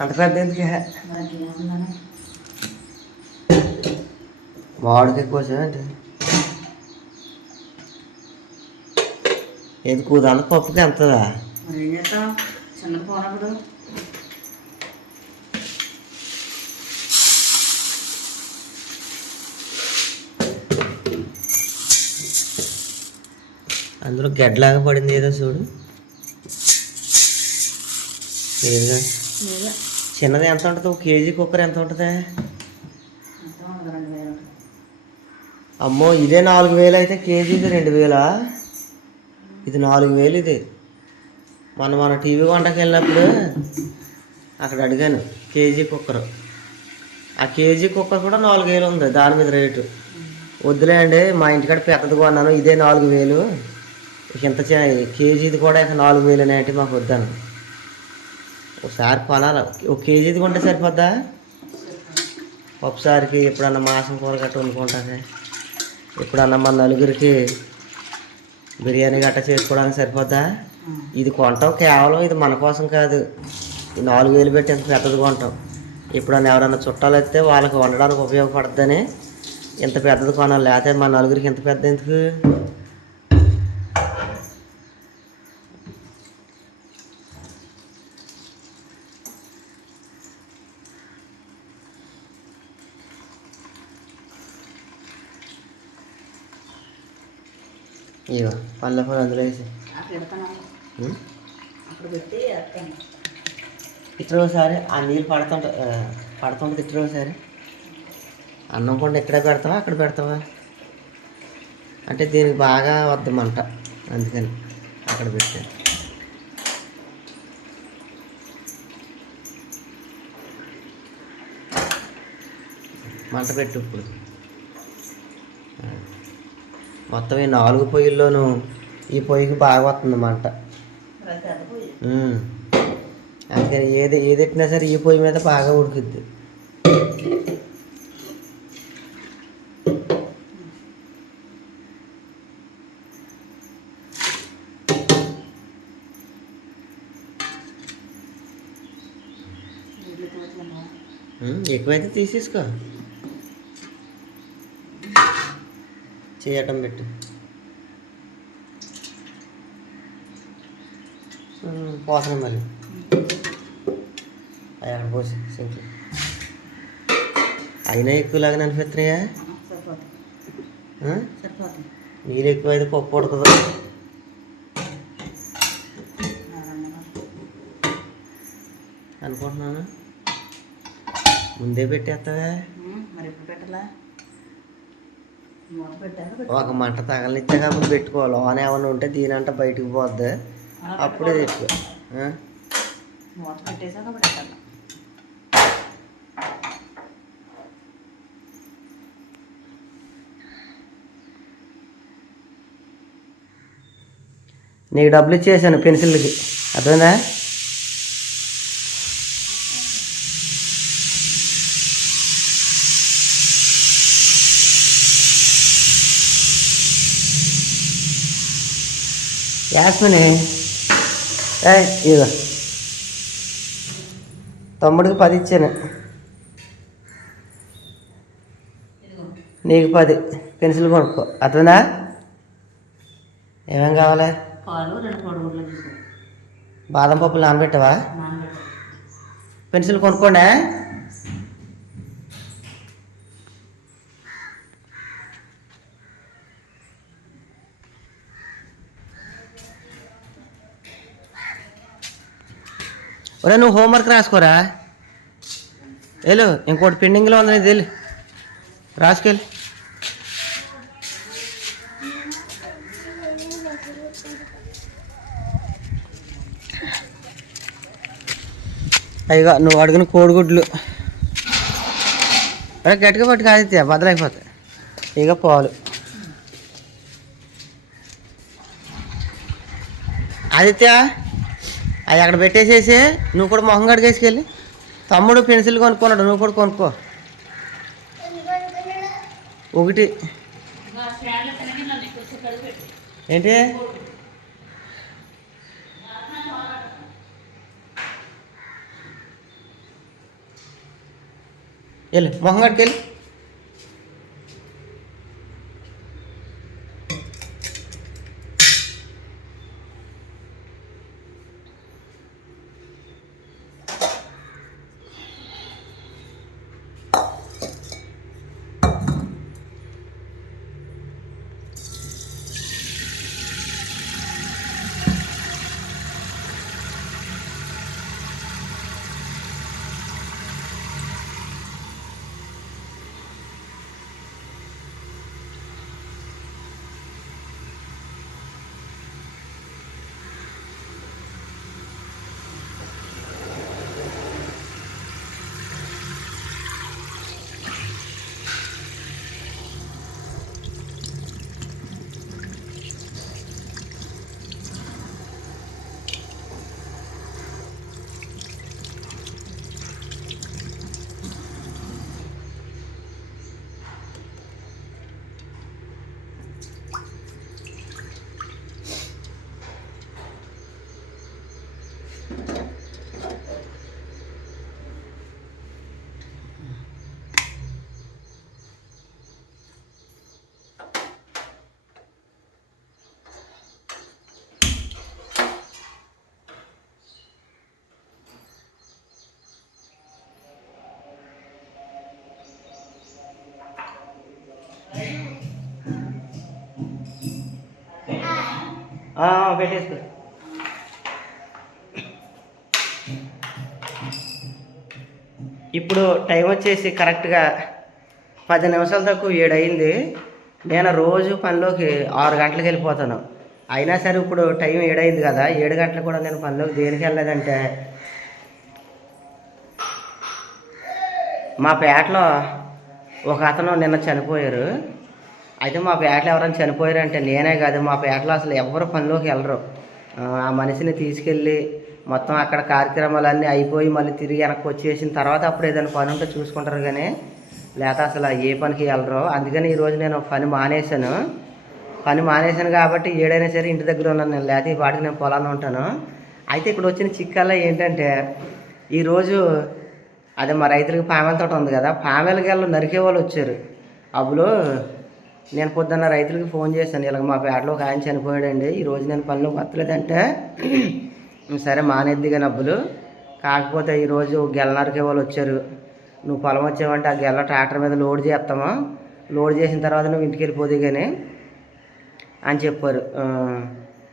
అంత పెద్ద ఎందుకు? మామిడికాయ కోసం ఏంటి? ఏది కూదంత పప్పుకి ఎంతదా? పోనప్పుడు అందులో గడ్డలాగా పడింది ఏదో చూడు. చిన్నది ఎంత ఉంటుంది? ఒక కేజీ కుక్కర్ ఎంత ఉంటుంది. అమ్మో ఇదే నాలుగు వేలు అయితే కేజీది రెండు వేలా? ఇది నాలుగు వేలు ఇది. మొన్న మన టీవీ వంటకి వెళ్ళినప్పుడు అక్కడ అడిగాను కేజీ కుక్కర్. ఆ కేజీ కుక్కర్ కూడా నాలుగు వేలు ఉంది దాని మీద రేటు. వద్దులే అండి మా ఇంటికాడ పెద్దది కొన్నాను ఇదే నాలుగు వేలు. ఇంత కేజీది కూడా ఇక నాలుగు వేలు అనేటి మాకు వద్దాను ఒకసారి కొనాలి? ఒక కేజీది కొంటే సరిపోద్దా? ఒకసారికి ఎప్పుడన్నా మాసం కూర గట్ట వండుకుంటానే. ఎప్పుడన్నా మన నలుగురికి బిర్యానీ గట్ట చేసుకోవడానికి సరిపోద్దా? ఇది కొంటాం కేవలం ఇది మన కోసం కాదు. ఈ నాలుగు వేలు పెట్టి ఇంత పెద్దది కొంటాం. ఎప్పుడన్నా ఎవరన్నా చుట్టాలు వస్తే వాళ్ళకి వండడానికి ఉపయోగపడుతుందని ఇంత పెద్దది కొనాలి లేకపోతే మన నలుగురికి ఇంత పెద్ద ఎందుకు? ఇగో పళ్ళ పళ్ళు అందులో వేసి. ఒకసారి ఆ నీళ్ళు పడుతుంట పడుతుంటుంది ఇట్లా ఒకసారి అన్నం కొండ ఇక్కడే పెడతావా అక్కడ పెడతావా? అంటే దీనికి బాగా వద్దమంట అందుకని అక్కడ పెట్టాను. మంట పెట్టు ఇప్పుడు. మొత్తం ఈ నాలుగు పొయ్యిల్లోనూ ఈ పొయ్యికి బాగా వస్తుంది అందుకని ఏది ఏది ఎట్టినా సరే ఈ పొయ్యి మీద బాగా ఉడికిద్ది. ఎక్కువైతే తీసేసుకో. చేయటం పెట్టు. ఉమ్, మళ్ళీ అవి అక్కడ పోసి సింక్. అయినా ఎక్కువలాగా అనిపిస్తున్నాయా సరిపోతుంది ఎక్కువ అయితే పప్పు ఉడకదు అనుకుంటున్నాను? ముందే పెట్టేస్తావా? మరి ఎప్పుడు పెట్టాలా? ఒక మంట తగలనిచ్చా కాబట్టి పెట్టుకోవాలి. లోన ఏమైనా ఉంటే దీనంట బయటికి పోద్ది. అప్పుడే తెచ్చుకో నీకు డబ్బులు ఇచ్చేసాను పెన్సిల్కి. అర్థమైందా? యాస్మిని. ఏ ఇదిగో. తమ్ముడికి పది ఇచ్చాను. నీకు పది. పెన్సిల్ కొనుక్కో. అర్థమైందా? ఏమేం కావాలి? బాదం పప్పులు నానబెట్టావా? నానబెట్టు. పెన్సిల్ కొనుక్కోండి? ఒరే నువ్వు హోంవర్క్ రాసుకోరా? వెళ్ళు ఇంకోటి పెండింగ్లో ఉంది ఇది వెళ్ళు. రాసుకెళ్ళి. అయ్యగా నువ్వు అడిగిన కోడిగుడ్లు. అరే గట్టిగా పట్టుకు ఆదిత్య బదలైపోతాయి ఇక పాలు. ఆదిత్య? అది అక్కడ పెట్టేసేసి నువ్వు కూడా మొహం గడిగేసుకెళ్ళి తమ్ముడు పెన్సిల్ కొనుక్కున్నాడు నువ్వు కూడా కొనుక్కో. ఒకటి. ఏంటి? వెళ్ళి మొహం గడికెళ్ళి పెట్టేసుకో. ఇప్పుడు టైం వచ్చేసి కరెక్ట్గా పది నిమిషాల తక్కువ ఏడు అయింది నేను రోజు పనిలోకి ఆరు గంటలకు వెళ్ళిపోతాను. అయినా సరే ఇప్పుడు టైం ఏడైంది కదా ఏడు గంటలు కూడా నేను పనిలోకి దేనికి వెళ్ళలేదంటే మా పేటలో ఒక అతను నిన్న చనిపోయారు. అయితే మా పేటలో ఎవరైనా చనిపోయారంటే నేనే కాదు మా పేటలో అసలు ఎవరు పనిలోకి వెళ్ళరు. ఆ, మనిషిని తీసుకెళ్ళి మొత్తం అక్కడ కార్యక్రమాలన్నీ అయిపోయి మళ్ళీ తిరిగి వెనక్కి వచ్చేసిన తర్వాత అప్పుడు ఏదైనా పని ఉంటే చూసుకుంటారు కానీ లేకపోతే అసలు ఏ పనికి వెళ్ళరు. అందుకని ఈరోజు నేను పని మానేశాను. పని మానేశాను కాబట్టి ఏడైనా సరే ఇంటి దగ్గర ఉన్నాను నేను లేకపోతే ఈ పాటికి నేను పొలాన్ని ఉంటాను. అయితే ఇక్కడ వచ్చిన చిక్కల్లా ఏంటంటే ఈరోజు అదే మా రైతులకి పామెల తోట ఉంది కదా పామెల గెళ్ళు నరికే వాళ్ళు వచ్చారు. అప్పుడు నేను పొద్దున్న రైతులకి ఫోన్ చేశాను. ఇలాగ మా పేటలో ఒక ఆయన చనిపోయాడండి. ఈరోజు నేను పనులు వస్తలేదంటే సరే మానేద్ది కానీ కాకపోతే ఈరోజు గెల వాళ్ళు వచ్చారు. నువ్వు పొలం వచ్చావంటే ఆ గెల్ల ట్రాక్టర్ మీద లోడ్ చేస్తాము. లోడ్ చేసిన తర్వాత నువ్వు ఇంటికి వెళ్ళిపోదు కానీ అని చెప్పారు.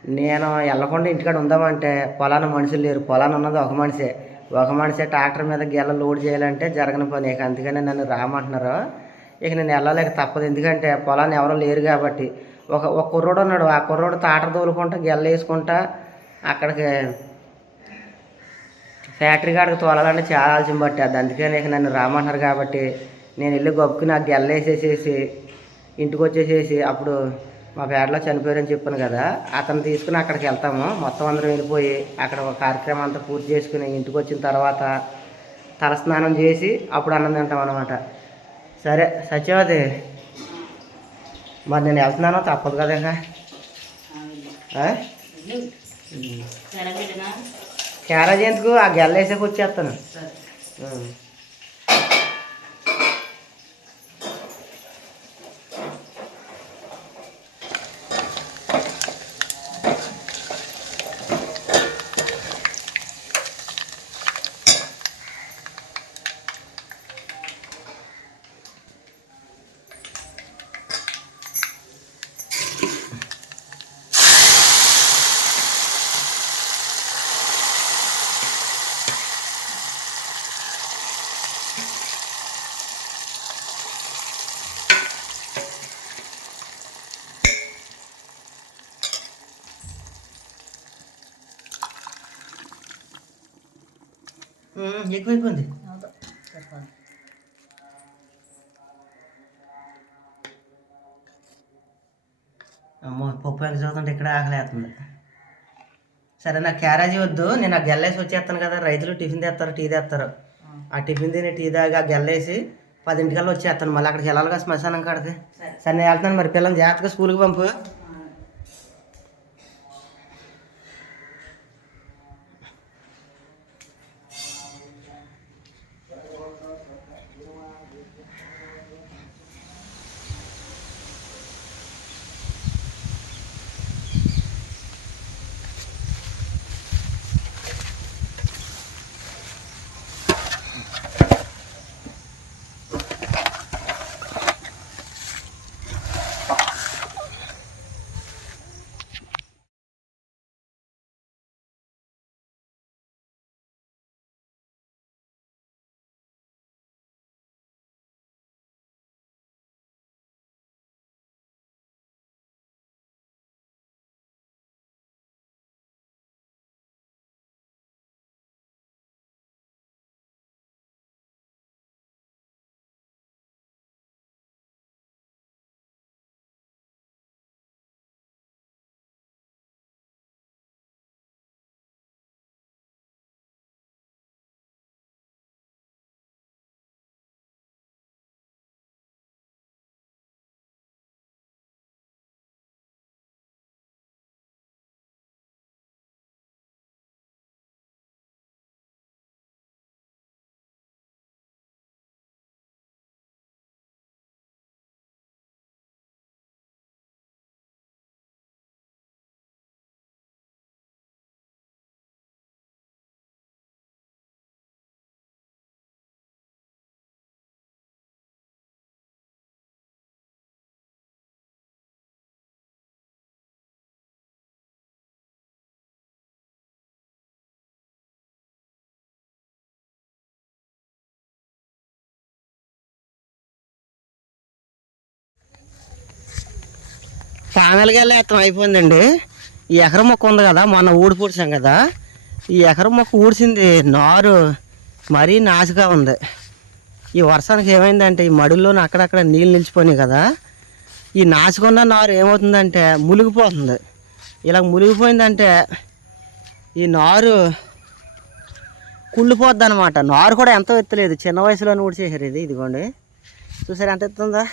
నేను వెళ్ళకుండా ఇంటికాడ ఉందామంటే పొలాన మనుషులు లేరు. పొలాన ఉన్నది ఒక మనిషే. ఒక మనిషే ట్రాక్టర్ మీద గెల్ల లోడ్ చేయాలంటే జరగని పని. అందుకనే నన్ను రామంటున్నారు. ఇక నేను వెళ్ళలేక తప్పదు. ఎందుకంటే పొలాన్ని ఎవరో లేరు కాబట్టి. ఒక ఒక కుర్రోడు ఉన్నాడు. ఆ కుర్రోడు తాట తోలుకుంటా గెల్లేసుకుంటా అక్కడికి ఫ్యాక్టరీ కాడికి తోలాలంటే చాలా ఆలస్యం పట్టేది అందుకని ఇక నన్ను రామన్నారు కాబట్టి నేను వెళ్ళి గొప్పకి నాకు గెల్ల వేసేసేసి ఇంటికి వచ్చేసేసి అప్పుడు మా పేడలో చనిపోయారని చెప్పాను కదా. అతను తీసుకుని అక్కడికి వెళ్తాము. మొత్తం అందరం వెళ్ళిపోయి అక్కడ ఒక కార్యక్రమం అంతా పూర్తి చేసుకుని ఇంటికి వచ్చిన తర్వాత తలస్నానం చేసి అప్పుడు అన్నం తింటాం అనమాట సరే సత్యవతి. మరి నేను వెళ్తున్నాను తప్పదు కదా ఇంకా. ఆ? సెలబెట్టినా క్యారేజ్ ఎందుకు? ఆ గెల్ల వేసాక వచ్చేస్తాను. ఎక్కువైపోయింది అమ్మో పప్పు ఎంత చదువుతుంటే ఇక్కడ ఆకలేస్తుంది. సరే నాకు క్యారేజీ వద్దు. నేను ఆ గెల్లేసి వచ్చేస్తాను కదా. రైతులు టిఫిన్ తెస్తారు టీ తెస్తారు. ఆ. టిఫిన్ తిని టీ దాకా గెల్లేసి పదింటికల్లా వచ్చేస్తాను. మళ్ళీ అక్కడికి వెళ్ళాలిగా శ్మశానం కాడికి. సరే. సరే నేను వెళ్తాను. మరి పిల్లల్ని జాగ్రత్తగా స్కూల్కి పంపు. ఫైనల్గా లేతం అయిపోయిందండి. ఈ ఎకరం మొక్క ఉంది కదా మొన్న ఊడి పూడ్చాం కదా. ఈ ఎకరం మొక్క ఊడిసింది నారు మరీ నాసుగా ఉంది. ఈ వర్షానికి ఏమైందంటే ఈ మడుల్లోనే అక్కడక్కడ నీళ్ళు నిలిచిపోయినాయి కదా. ఈ నాసుకున్న నారు ఏమవుతుందంటే మునిగిపోతుంది. ఇలా మునిగిపోయిందంటే ఈ నారు కుళ్ళిపోద్ది అనమాట నారు కూడా ఎంతో ఎత్తలేదు. చిన్న వయసులోనే ఊడ్చేసారు ఇది ఇదిగోండి. చూసారు ఎంత ఎత్తుందా?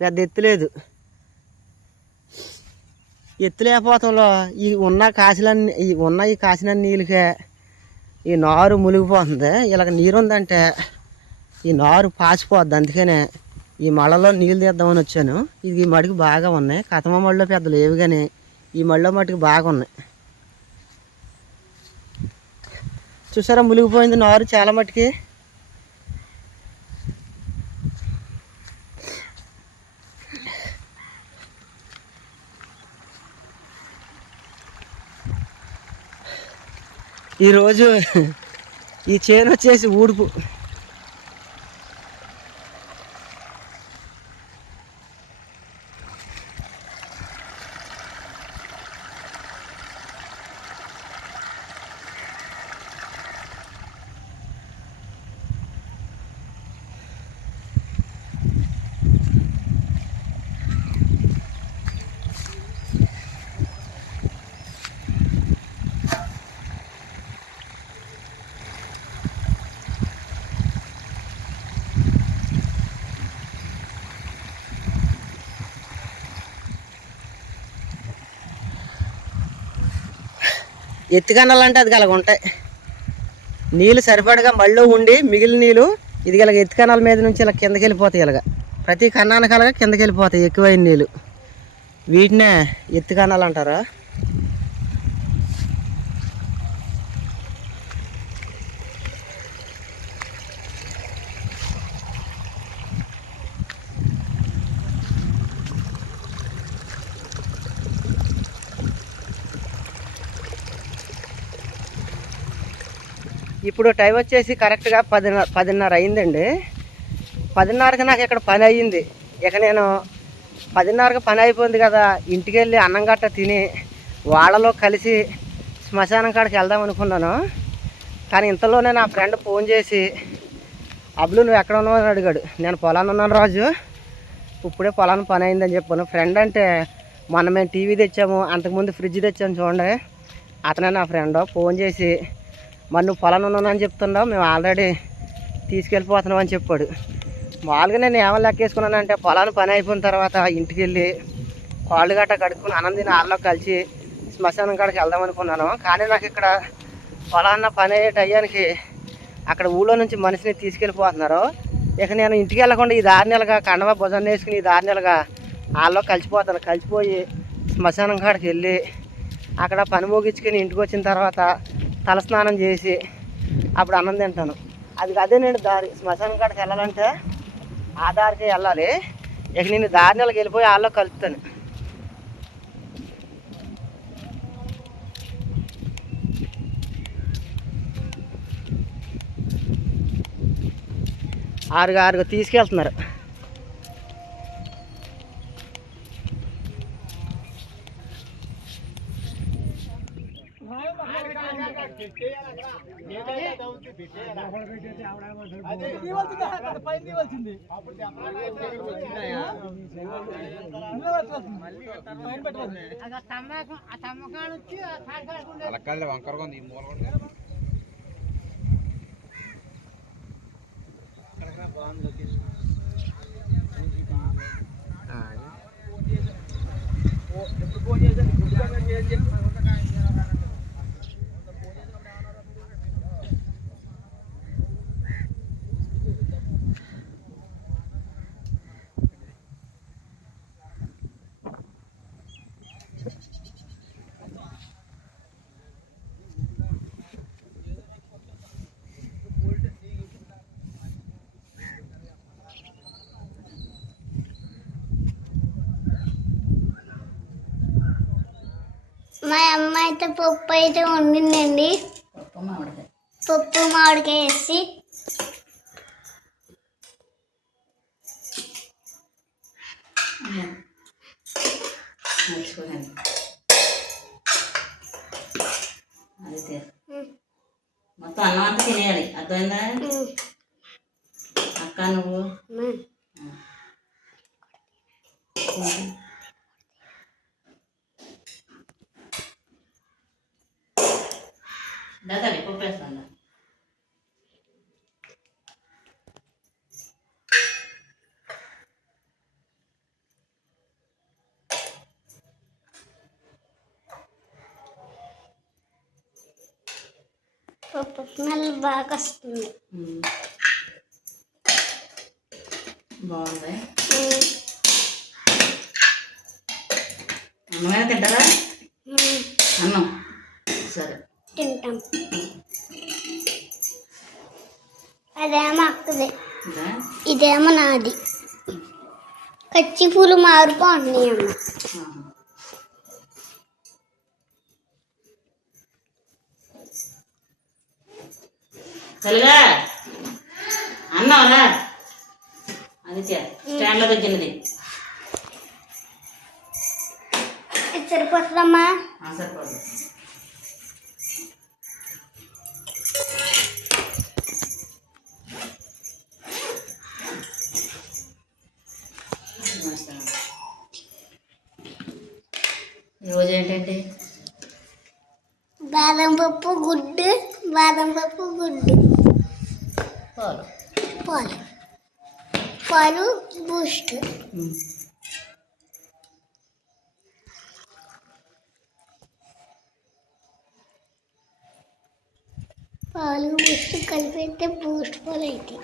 పెద్ద ఎత్తులేదు. ఎత్తులేకపోతంలో ఈ ఉన్న కాసిన ఈ ఉన్న ఈ కాసిన నీళ్ళకే ఈ నారు మునిగిపోతుంది. ఇలాగ నీరు ఉందంటే ఈ నారు పాసిపోద్ది అందుకనే ఈ మళ్ళలో నీళ్ళు తీద్దామని వచ్చాను. ఇది ఈ మడికి బాగా ఉన్నాయి. కథమ మడిలో పెద్ద లేవు కానీ ఈ మడిలో మటుకు బాగా ఉన్నాయి. చూసారా మునిగిపోయింది నారు చాలా మటుకి. ఈరోజు ఈ చేను వచ్చేసి ఊడుపు. ఎత్తుకన్నాలంటే అది కలగ ఉంటాయి నీళ్ళు సరిపడగా మళ్ళీ ఉండి మిగిలిన నీళ్ళు ఇది కలగ ఎత్తుకన్నాల మీద నుంచి ఇలా కిందకి వెళ్ళిపోతాయి ఇలాగ. ప్రతి కన్నాన కలగ కిందకి వెళ్ళిపోతాయి ఎక్కువైన నీళ్ళు. వీటినే ఎత్తుకన్నాలు అంటారా ఇప్పుడు టైం వచ్చేసి కరెక్ట్గా పదిన్నర పదిన్నర అయిందండి. పదిన్నరకి నాకు ఇక్కడ పని అయ్యింది. ఇక నేను పదిన్నరకు పని అయిపోయింది కదా ఇంటికి వెళ్ళి అన్నం గట్ట తిని వాళ్ళలో కలిసి శ్మశానం కాడికి వెళ్దాం అనుకున్నాను. కానీ ఇంతలోనే నా ఫ్రెండ్ ఫోన్ చేసి అబ్బులు నువ్వు ఎక్కడ ఉన్నావు? అని అడిగాడు. నేను పొలాన్ని ఉన్నాను రాజు. ఇప్పుడే పొలాన్ని పని అయిందని చెప్పాను. ఫ్రెండ్ అంటే మొన్న మేము టీవీ తెచ్చాము అంతకుముందు ఫ్రిడ్జ్ తెచ్చాము చూడండి. అతనే నా ఫ్రెండ్ ఫోన్ చేసి మరి నువ్వు పొలాన్ని ఉన్నానని చెప్తున్నావు మేము ఆల్రెడీ తీసుకెళ్ళిపోతున్నాం అని చెప్పాడు. మామూలుగా నేను ఏమని లెక్కేసుకున్నానంటే పొలాన్ని పని అయిపోయిన తర్వాత ఇంటికి వెళ్ళి కాళ్ళు గట్ట కడుక్కుని ఆనందిని వాళ్ళలో కలిసి శ్మశానం కాడికి వెళ్దాం అనుకున్నాను. కానీ నాకు ఇక్కడ పొలాన్న పని అయ్యే టయానికి అక్కడ ఊళ్ళో నుంచి మనిషిని తీసుకెళ్ళిపోతున్నారు. ఇక నేను ఇంటికి వెళ్ళకుండా ఈ దారి నెలగా కండవ భుజం వేసుకుని ఈ దారి నెలగా వాళ్ళలో కలిసిపోతాను. కలిసిపోయి శ్మశానం కాడికి వెళ్ళి అక్కడ పని ముగించుకుని ఇంటికి వచ్చిన తర్వాత తలస్నానం చేసి అప్పుడు అన్నం తింటాను. అది అదే నేను దారి శ్మశానం కాడికి వెళ్ళాలంటే ఆ దారికే వెళ్ళాలి. ఇక నేను దారి నెలకి వెళ్ళిపోయి వాళ్ళలో కలుపుతాను. ఆరుగా ఆరుగా తీసుకెళ్తున్నారు. అలకాలి వంకరగా ఉంది మూల కూడా. మా అమ్మ అయితే పప్పు అయితే వండిందండి. పప్పు మామిడికాయ. పప్పు మామిడికాయ వేసి అయితే మొత్తం అన్నం అంతా తినేయాలి. అర్థమైందా? అక్క నువ్వు? దాదాపు పప్పు వేస్తాను పప్పు స్మెల్ బాగా వస్తుంది. బాగుంది. అన్నమైనా తింటారా? అన్నం. తింటాం అదేమో అక్కది. ఇదేమో నాది. కచ్చి పూలు మారిపోతున్నాయి అమ్మ. ఈరోజు ఏంటంటే బాదం పప్పు గుడ్డు బాదం పప్పు గుడ్డు. పాలు. పాలు. పాలు బూస్ట్. పాలు బూస్ట్ కలిపి అయితే బూస్ట్ పాలు అయితే.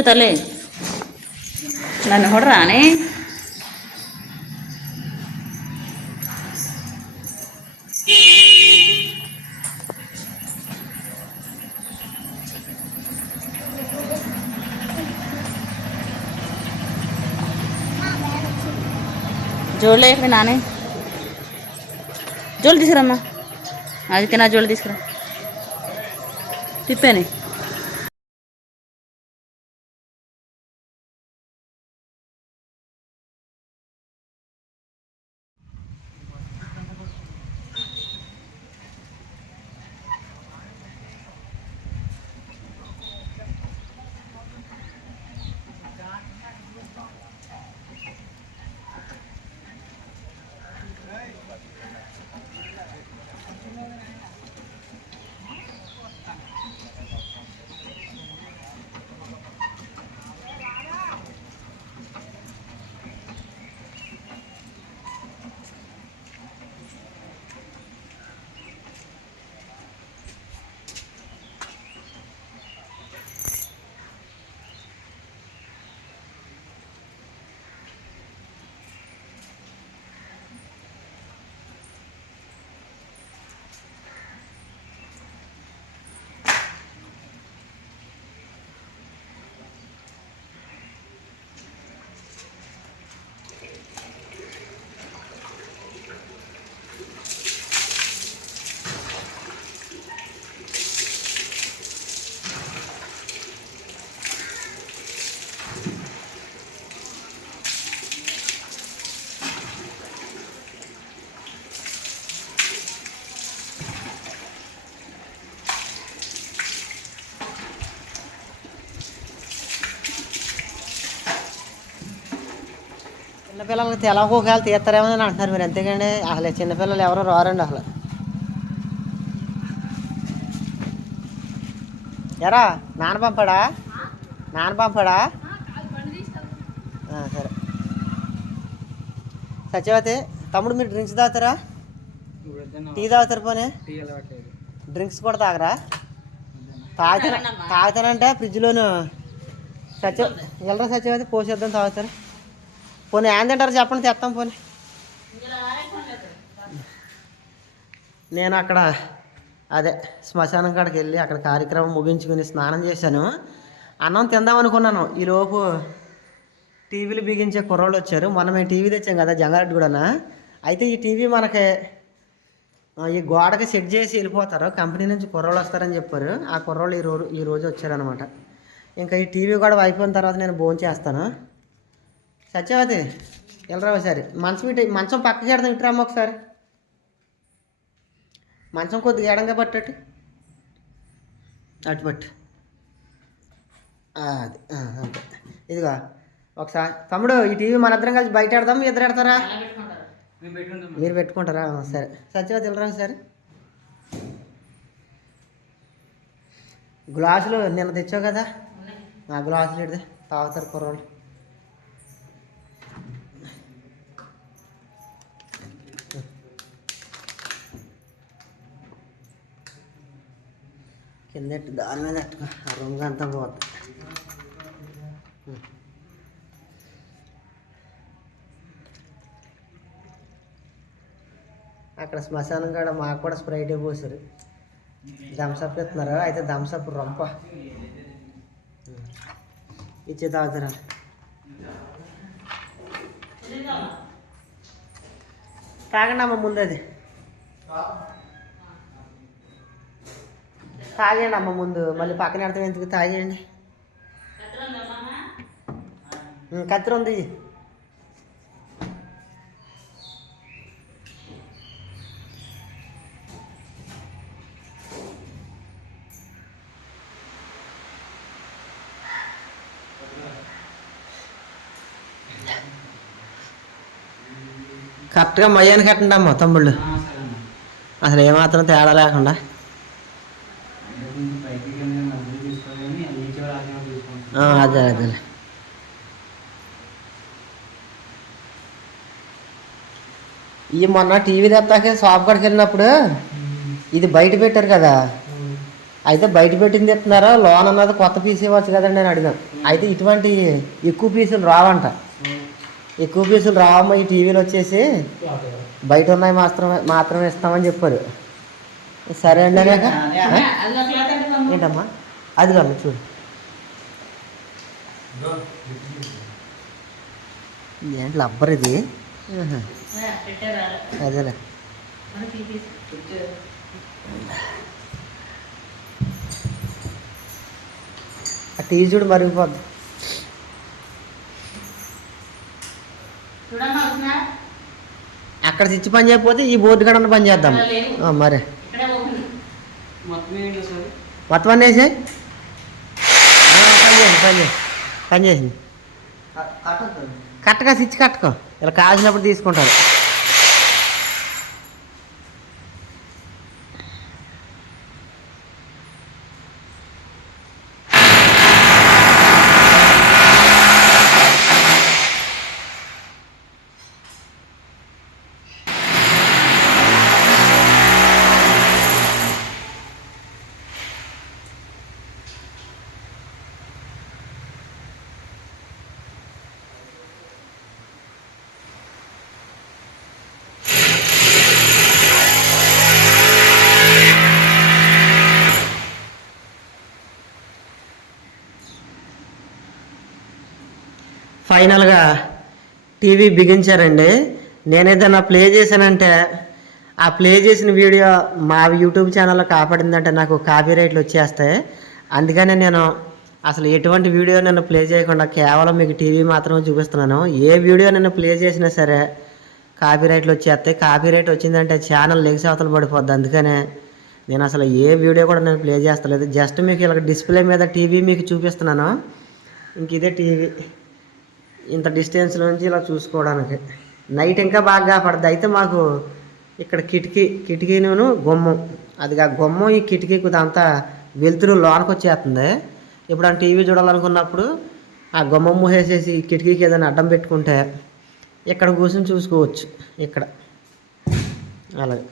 మంచి తల్లి నన్ను కూడా రాని జోళ్ళు మీ నానే జోలు తీసుకురమ్మా అది నా జోలు తీసుకురా తిప్పాని చిన్నపిల్లలకి తెలవకోకాలు తీస్తారేమో అని అంటున్నారు మీరు. అంతేకండి అసలు చిన్నపిల్లలు ఎవరు రారండి అసలు. ఎరా నాన్న పంపాడా? నాన్న పంపాడా? సరే. సత్యవతి తమ్ముడు మీరు డ్రింక్స్ తాగుతారా? టీ తాగుతారు పోనీ. డ్రింక్స్ కూడా తాగరా? తాగుతారా తాగుతానంటే ఫ్రిడ్జ్లోను. సత్య వెళ్ళరా సత్యవతి పోసేద్దాం తాగుతారు? పోనీ ఏం తింటారు చెప్పండి తెస్తాం పోనీ. నేను అక్కడ అదే శ్మశానం కాడికి వెళ్ళి అక్కడ కార్యక్రమం ముగించుకుని స్నానం చేశాను. అన్నం తిందాం అనుకున్నాను. ఈలోపు టీవీలు బిగించే కుర్రోళ్ళు వచ్చారు. మనం మేము టీవీ తెచ్చాం కదా జంగారెడ్డి కూడా అయితే ఈ టీవీ మనకి ఈ గోడకి సెట్ చేసి వెళ్ళిపోతారు. కంపెనీ నుంచి కుర్రోళ్ళు వస్తారని చెప్పారు. ఆ కుర్రోళ్ళు ఈ రోజు ఈ రోజు వచ్చారనమాట ఇంకా ఈ టీవీ కూడా అయిపోయిన తర్వాత నేను భోజనం చేస్తాను సత్యవతి వెళ్ళరా ఒకసారి. మంచం ఇటు మంచం పక్కకి చేద్దాం ఇటు రమ్మ ఒకసారి. మంచం కొద్దిగా ఎడంగా పట్టట్టు అటు. పట్టు. అది అంతే. ఇదిగో ఒకసారి. తమ్ముడు ఈ టీవీ మన కలిసి బయట ఆడదాం ఇద్దరు ఆడతారా? మీరు పెట్టుకుంటారా? సరే. సత్యవతి వెళ్ళరా సరే గ్లాసులు నిన్న తెచ్చావు కదా? ఆ గ్లాసులు ఇడితే తాగుతారు కుర్రోళ్ళు. కింద దాని మీద అట్టుకో. ఆ రూమ్గా అంతా పోతుంది అక్కడ శ్మశానం కాడ మాకు కూడా స్ప్రైటే పోసారు. థమ్సప్ ఇస్తున్నారు. అయితే థమ్సప్ రొంప. ఇచ్చే తాగుతారా? తాగండి అమ్మ ముందు అది తాగండి అమ్మ ముందు. మళ్ళీ పక్కన ఎడతాం ఎందుకు తాగేయండి కత్తిరి ఉందా. కరెక్ట్గా మయ్యాన్ని కట్టండి అమ్మ తమ్ముళ్ళు? అసలు ఏమాత్రం తేడా లేకుండా అంటే కొంచెం పైకి కింద మధ్యలో తీసుకోవాలి అది ఈ చివరి ఆ చివరి తీసుకోండి ఆ, అదే అదే ఈ మొన్న టీవీ తెప్పాక షాప్ కాడికి వెళ్ళినప్పుడు ఇది బయట పెట్టారు కదా అయితే బయట పెట్టింది ఇస్తున్నారా లోన్ అన్నది కొత్త పీస్ ఇవ్వచ్చు కదండి నేను అడిగాను అయితే ఇటువంటి ఎక్కువ పీసులు రావంట ఎక్కువ పీసులు రావమ్మా ఈ టీవీలు వచ్చేసి బయట ఉన్నాయి మాత్రమే మాత్రమే ఇస్తామని చెప్పారు సరే అండి. ఏంటమ్మా అది కాదు చూడు ఏంటి లబ్బర్ ఇది? ఆహా, ఆ, పెట్టారా? అదేలే. ఆ టీ చూడు మరిగిపోద్ది? అక్కడ స్విచ్ పని చేయకపోతే ఈ బోర్డు కడ పని చేద్దాం. మరి. మొత్తం అన్నీ వేసి పని చేసింది పని చేసి పని చేసింది. కట్టగా స్విచ్ కట్టుకో. ఇలా కావాల్సినప్పుడు తీసుకుంటారు. ఫైనల్గా టీవీ బిగించారండి. నేనేదన్నా ప్లే చేశానంటే ఆ ప్లే చేసిన వీడియో మా యూట్యూబ్ ఛానల్లో కాపాడిందంటే నాకు కాపీ రైట్లు వచ్చేస్తాయి. అందుకనే నేను అసలు ఎటువంటి వీడియో నేను ప్లే చేయకుండా కేవలం మీకు టీవీ మాత్రమే చూపిస్తున్నాను. ఏ వీడియో నేను ప్లే చేసినా సరే కాపీ రైట్లు వచ్చేస్తాయి. కాపీ రైట్ వచ్చిందంటే ఛానల్ లెగ్స్ అవతల పడిపోద్ది. అందుకనే నేను అసలు ఏ వీడియో కూడా నేను ప్లే చేస్తలేదు. జస్ట్ మీకు ఇలా డిస్ప్లే మీద టీవీ మీకు చూపిస్తున్నాను. ఇంక ఇదే టీవీ. ఇంత డిస్టెన్స్ నుంచి ఇలా చూసుకోవడానికి. నైట్ ఇంకా బాగా పడుతుంది అయితే మాకు ఇక్కడ కిటికీ కిటికీను గుమ్మం. అది ఆ గుమ్మం ఈ కిటికీకి అంతా వెలుతురు లోనకి వచ్చేస్తుంది. ఇప్పుడు ఆ టీవీ చూడాలనుకున్నప్పుడు ఆ గుమ్మం మూసేసేసి కిటికీకి ఏదైనా అడ్డం పెట్టుకుంటే ఇక్కడ కూర్చొని చూసుకోవచ్చు. ఇక్కడ. అలాగే.